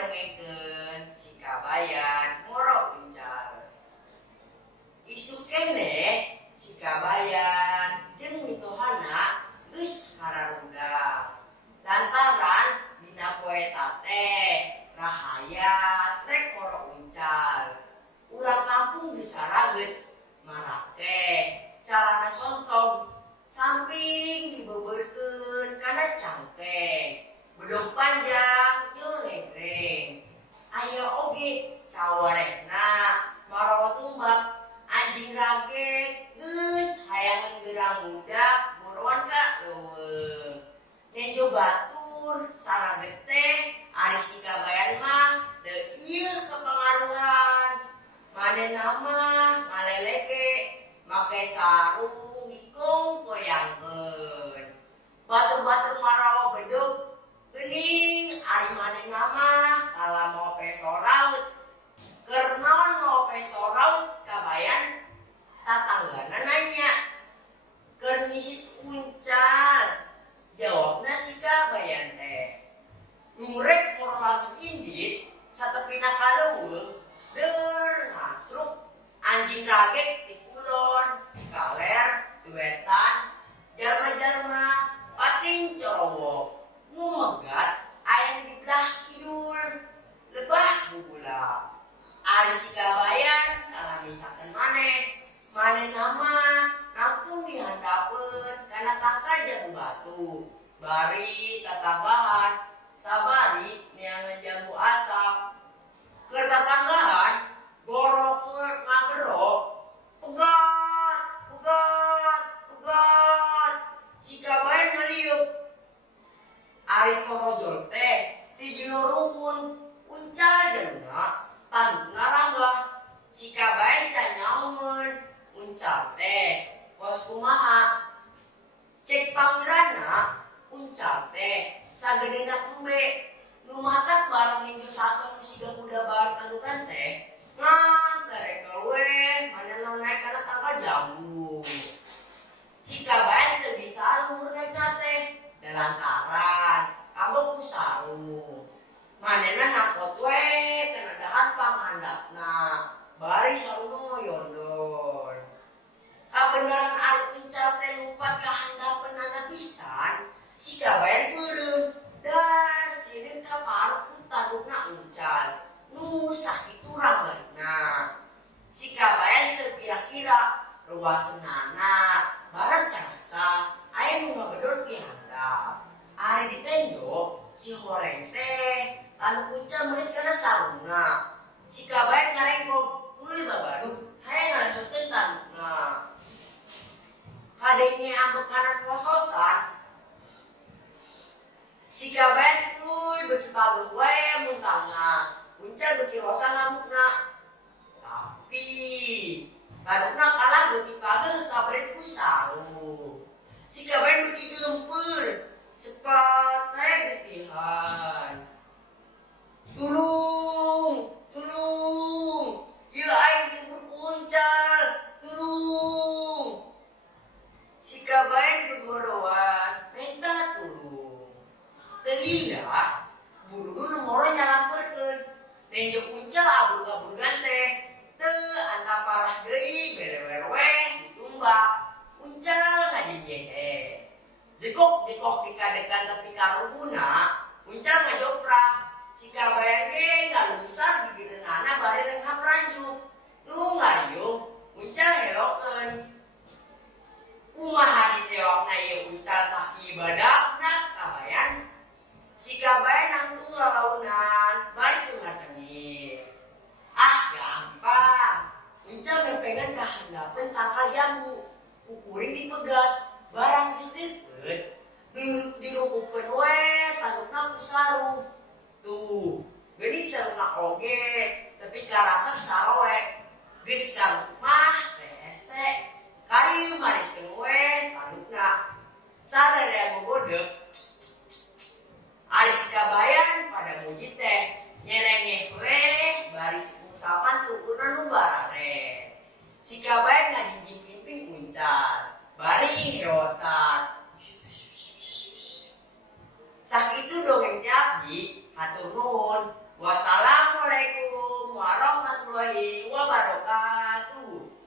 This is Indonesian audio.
dongengkeun si Kabayan Moro Uncal. Isu keneh si Kabayan jeung mitohana geus hararungga. Lantaran dina poeta teh rahayat rek Moro Uncal. Urang kampung geus sarageut marake calana sontong samping dibebeurkeun kana cangkeng. Bedog panjang jeung lengreng. Aya oge sawarehna marowo tumbak anjing rage geus hayangan geurang budak buruan ka leuweung. Nejo batur sarageut teh ari si Kabayan mah teu ieu kapangaruhan. Manehna mah ngaleleke make sarung ngikung poyangkeun. Batur-batur marawa bedug geuning ari manehna mah kala ngope soraut. Keur naon ngope soraut Kabayan? Tatanggana nanya. Keur nyisit Uncal. Jawabna si Kabayan teh. Nurek moro latu indit satepina kaleuweung deur ngasruk anjing ragek ti kulon, kaler, duetan, jalma-jalma pating corowok. Ngumegat aya di belah kidul, lebah bubula. Ari si Kabayan kalamisakeun manehna mah nangtung dihandapeun kana tangkal jambu batu. Bari tatanggahan sabari neangan jambu asap. Keur tatanggahan gorokeun ngagero pegat, pegat, pegat. Si Kabayan ngaliuk. Ari torojol teh di jero rumpun Uncal jelema tandukna ranggah. Si Kabayan can nyaungeun Uncal teh pos kumaha. Cek pangeranna Uncal teh sagedena embe. Nu matak barang minggu satu nu siga budak baru tandukan teh ngan terek keluwen manehna naik kana tangkal jambu. Si Kabayan teu bisa luhur naikna teh dalantaran kagok ku sarung. Manehna nangkot we kana dahan panghandapna bari sarungna ngoyondon. Kabeneran ari Uncal teh lumpat ka handapeunana pisan, si Kabayan meureun dah sireun ka parut tandukna Uncal. Nu sakitu rambetna. Si Kabayan teu kira-kira ruaseunana barang karasa aya nu ngabedor ti handap. Ari di tendo si Horeng teh tanduk Uncal meuli kana sarungna. Si Kabayan ngarenggog, "Tuluy babadu, hayang ngaresotkeun tandukna." Kadenge ambek kanan pososan, si Kabayan tuluy beuki pageuh wae muntangna. Uncal beuki rosa ngamukna. Tapi tandukna kalah beuki pageuh kabret ku sarung. Si Kabayan beuki geumpeur sepat teh geutihan. "Tulung, tulung, ieu aing dibur ku Uncal, tulung." Si Kabayan gegorowan minta tulung. Teulihat buru-buru nu moro nyalampeurkeun. Nejo Uncal abur-aburgan teh teu anta parah deui berewerwe ditumbak. Uncal ngajiehe. Jekok-jekok dikadekan tepi karubuna, Uncal ngajoprak. Si Kabayan ge ngalunsar di direunana bari renghap ranjuk. Nu ngariung Uncal herokeun. Kumaha diteokna ieu Uncal sakieu badakna Kabayan? Si Kabayan nangtung lalaunan bari cungat-cengir. Ah gampang. Uncal ngepengen ka handapeun tangkal jambu. Kukuring dipegat. Barang geus deukeut dirungkupkeun we tandukna ku sarung. Tuh, geuning sarungna oge, tapi karaksa sarowe. Geus kangkung mah teh hese. Kari mariskeun we tandukna. Sararea gogodeg. Ari si Kabayan pada muji teh nyerengeh we bari sapan tukurna nu barare. Si Kabayan ngajinjing-jinjing Uncal. Bari heotan. Sakitu dongeng abdi hatur nuhun. Wassalamualaikum warahmatullahi wabarakatuh.